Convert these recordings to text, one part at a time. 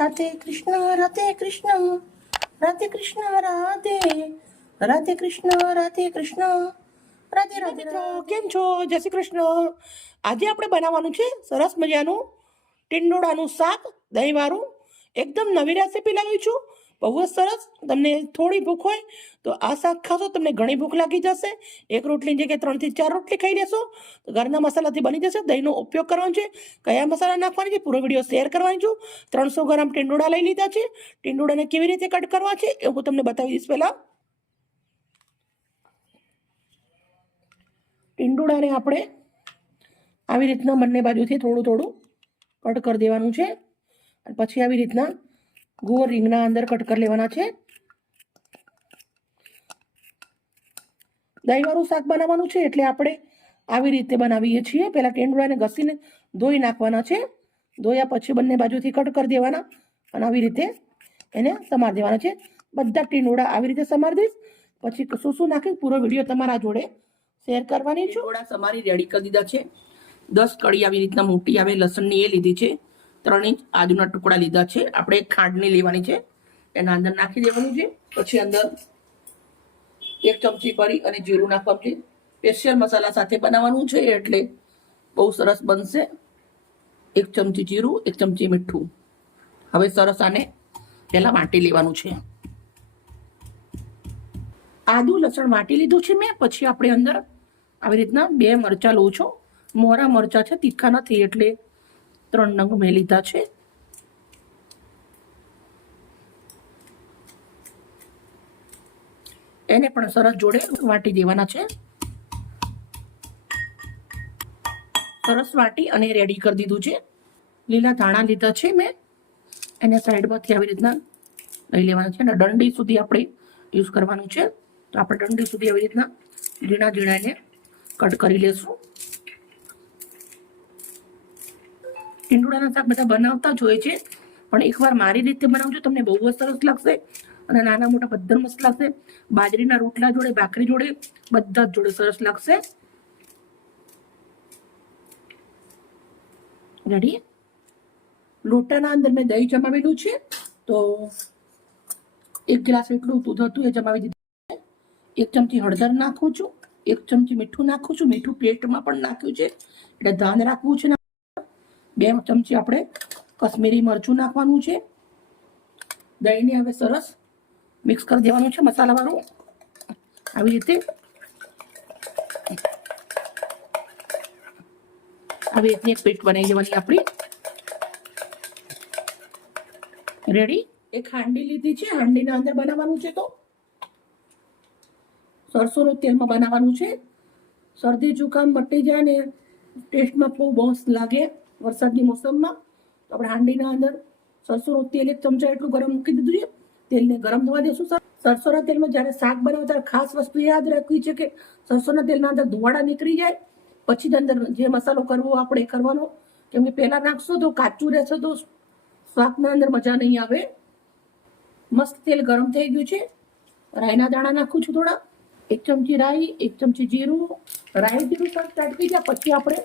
રાધે કૃષ્ણ રાધે કૃષ્ણ રાધે કૃષ્ણ રાધે રાધે કૃષ્ણ રાધે કૃષ્ણ રાધે રાધે મિત્રો કેમ છો? જય શ્રી કૃષ્ણ. આજે આપણે બનાવવાનું છે સરસ મજાનું ટીંડોળાનું શાક દહીંવાળું. એકદમ નવી રેસીપી લાવી છું, બહુ જ સરસ. તમને થોડી ભૂખ હોય તો આ શાક ખાશો, તમને ઘણી ભૂખ લાગી જશે. એક રોટલીની જગ્યાએ 3 થી 4 રોટલી ખાઈ લેશો તો ઘરના મસાલાથી બની જશે. દહીંનો ઉપયોગ કરવાનો છે, કયા મસાલા નાખવાના છે પૂરો વિડીયો શેર કરવાની છું. 300 ગ્રામ ટીંડોળા લઈ લીધા છે. ટીંડોળાને કેવી રીતે કટ કરવા છે એ હું તમને બતાવી દઈશ. પહેલાં ટીંડોળાને આપણે આવી રીતના બંને બાજુથી થોડું થોડું કટ કરી દેવાનું છે. અને પછી આવી રીતના ગોળ રીંગના અંદર કટ કરી લેવાના છે. દહીંવાળું શાક બનાવવાનું છે એટલે આપણે આવી રીતે બનાવીએ છીએ. પહેલાં ટીંડોળાને ઘસીને ધોઈ નાખવાના છે. ધોયા પછી બંને બાજુથી કટ કરી દેવાના અને આવી રીતે એને સમારી દેવાના છે. બધા ટીંડોળા આવી રીતે સમારી દઈશ. પછી શું શું નાખી પૂરો વિડીયો તમારા જોડે શેર કરવાની છું. ટીંડોળા સમારી રેડી કરી દીધા છે. 10 કળી આવી રીતના મોટી આવે લસણની એ લીધી છે. 3 ઇંચ આદુના ટુકડા લીધા છે. આપણે ખાંડની લેવાની છે, એના અંદર નાખી દેવાનું છે. પછી અંદર 1 ચમચી કરી અને જીરું નાખવાનું છે. સ્પેશિયલ મસાલા સાથે બનાવવાનું છે એટલે બહુ સરસ બનશે. 1 ચમચી જીરું, 1 ચમચી મીઠું. હવે સરસ આને પહેલા વાટી લેવાનું છે. આદુ લસણ વાટી લીધું છે મેં. પછી આપણે અંદર આવી રીતના 2 મરચાં લઉં છું. મોરા મરચાં છે, તીખા નથી એટલે 3 નંગ મેં લીધા છે. એને પણ સરસ જોડે વાટી દેવાના છે. સરસ વાટી અને રેડી કરી દીધું છે. લીલા ધાણા લીધા છે મેં, એને સાઈડમાંથી આવી રીતના લઈ લેવાના છે અને દંડી સુધી આપણે યુઝ કરવાનું છે. તો આપણે દંડી સુધી આવી રીતના ઝીણા ઝીણા એને કટ કરી લેશું. ટીંડોળાના શાક બધા બનાવતા જ હોય છે, પણ એકવાર મારી રીતે બનાવજો, તમને બહુ જ સરસ લાગશે અને નાના મોટા બધા મસ્ત લાગશે. બાજરીના રોટલા જોડે, ભાખરી જોડે, બધા જ જોડે સરસ લાગશે. રેડી. લોટાના અંદર મેં દહીં જમાવેલું છે, તો 1 ગ્લાસ એટલું દૂધ હતું એ જમાવી દીધું. 1 ચમચી હળદર નાખું છું, 1 ચમચી મીઠું નાખું છું. મીઠું પેસ્ટમાં પણ નાખ્યું છે એટલે ધ્યાન રાખવું છે. 2 ચમચી આપણે કશ્મીરી મરચું નાખવાનું છે. દહીંને હવે સરસ મિક્સ કરી દેવાનું છે મસાલાવાળું. આવી રીતે આવી રીતની એક પેસ્ટ બનાવી દેવાની આપણી. રેડી. એક હાંડી લીધી છે, હાંડીના અંદર બનાવવાનું છે તો સરસોનું તેલમાં બનાવવાનું છે. શરદી જુકામ મટી જાય ને ટેસ્ટમાં બહુ મસ્ત લાગે વરસાદની મોસમમાં. તો આપણે હાંડીના અંદર સરસોનું તેલ 1 ચમચા એટલું ગરમ મૂકી દીધું છે. તેલને ગરમ થવા દેશું. સરસોના તેલમાં જ્યારે શાક બનાવો ત્યારે ખાસ વસ્તુ યાદ રાખવી છે કે સરસોના તેલના અંદર ધુવાડા નીકળી જાય પછી જ અંદર જે મસાલો કરવો આપણે કરવાનો. કેમ કે પહેલાં નાખશો તો કાચું રહેશે તો શાકના અંદર મજા નહીં આવે. મસ્ત તેલ ગરમ થઈ ગયું છે. રાઈના દાણા નાખું છું થોડા. 1 ચમચી રાઈ, 1 ચમચી જીરું. રાઈ જીરું સરસ તડકી જાય પછી આપણે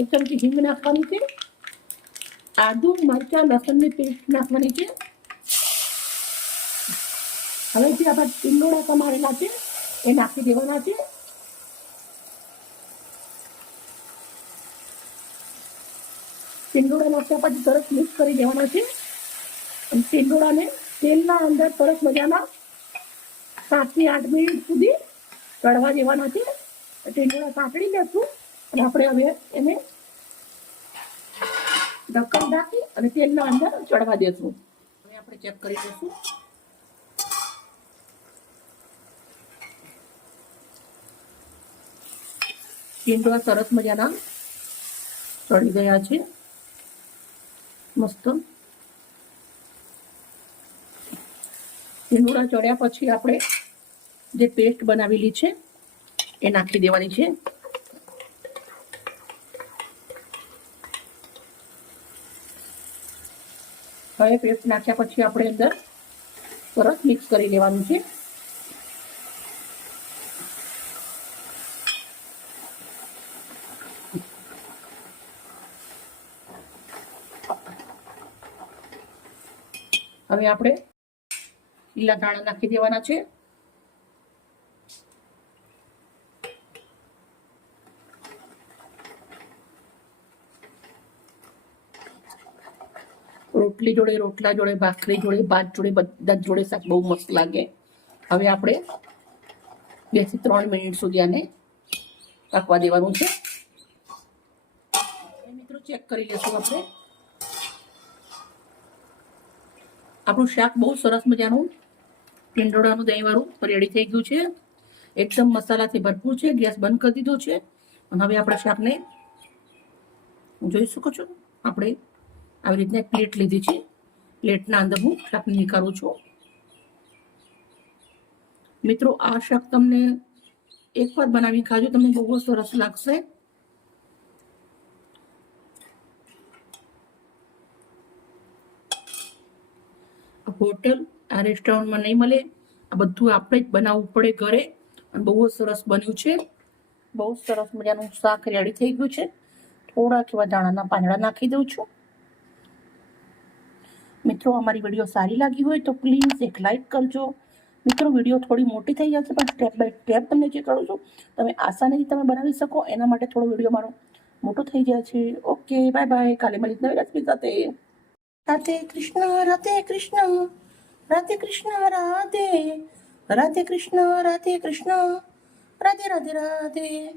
1 ચમચી હિંગ નાખવાની છે. આદુ મરચાં લસણની પેસ્ટ નાખવાની છે. હવે જે આપણે ટીંડોળા સમારેલા છે એ નાખી દેવાના છે. ટીંડોળા નાખ્યા પછી સરસ મિક્સ કરી દેવાના છે. અને ટીંડોળાને તેલના અંદર સરસ મજાના 7 થી 8 મિનિટ સુધી તળવા દેવાના છે. ટીંડોળા સાંકળી લેશું અને આપણે હવે એને ઢક્કન ઢાંકી અને તેલના અંદર ચડવા દેશું. હવે આપણે ચેક કરી લઈશું. ટીંડોળા સરસ મજાના ચડી ગયા છે. મસ્ત ટીંડોળા ચડ્યા પછી આપણે જે પેસ્ટ બનાવેલી છે એ નાખી દેવાની છે. હવે પેસ્ટ નાખ્યા પછી આપણે અંદર સરસ મિક્સ કરી લેવાનું છે. હવે આપણે લીલા ધાણા નાખી દેવાના છે. રોટલી જોડે, રોટલા જોડે, ભાખરી જોડે, ભાત જોડે, બધા જોડે શાક બહુ મસ્ત લાગે. હવે આપણે 2 થી 3 મિનિટ સુધી આને પાકવા દેવાનું છે. મિત્રો ચેક કરી લેશું આપણે. આપણું શાક બહુ સરસ મજાનું ટીંડોળાનું દહીં વાળું રેડી થઈ ગયું છે. એકદમ મસાલાથી ભરપૂર છે. ગેસ બંધ કરી દીધો છે. અને હવે આપણે શાકને જોઈ શકો છો. આપણે આવી રીતના પ્લેટ લીધી છે. પ્લેટના અંદર હું શાકને નીકાળું છું. મિત્રો આ શાક તમને એકવાર બનાવી ખાજો, તમને બહુ સરસ લાગશે. હોટેલ આ રેસ્ટોરન્ટમાં નહીં મળે. આ બધું આપણે જ બનાવવું પડે ઘરે. અને બહુ સરસ બન્યું છે. બહુ સરસ મજાનું શાક રેડી થઈ ગયું છે. થોડા એવા દાણાના પાંદડા નાખી દઉં છું. મિત્રો અમારી વિડીયો સારી લાગી હોય તો પ્લીઝ એક લાઈક કરજો. મિત્રો વિડીયો થોડી મોટી થઈ જશે પણ સ્ટેપ બાય સ્ટેપ તમને જે કરું છું તમે આસાનીથી તમે બનાવી શકો એના માટે થોડો વિડીયો મારો મોટો થઈ જાય છે. Okay bye bye. કાલે મળી નવી રેસીપી સાથે. રાધે કૃષ્ણ, રાધે કૃષ્ણ, રાધે કૃષ્ણ, રાધે રાધે કૃષ્ણ, રાધે કૃષ્ણ, રાધે રાધે રાધે.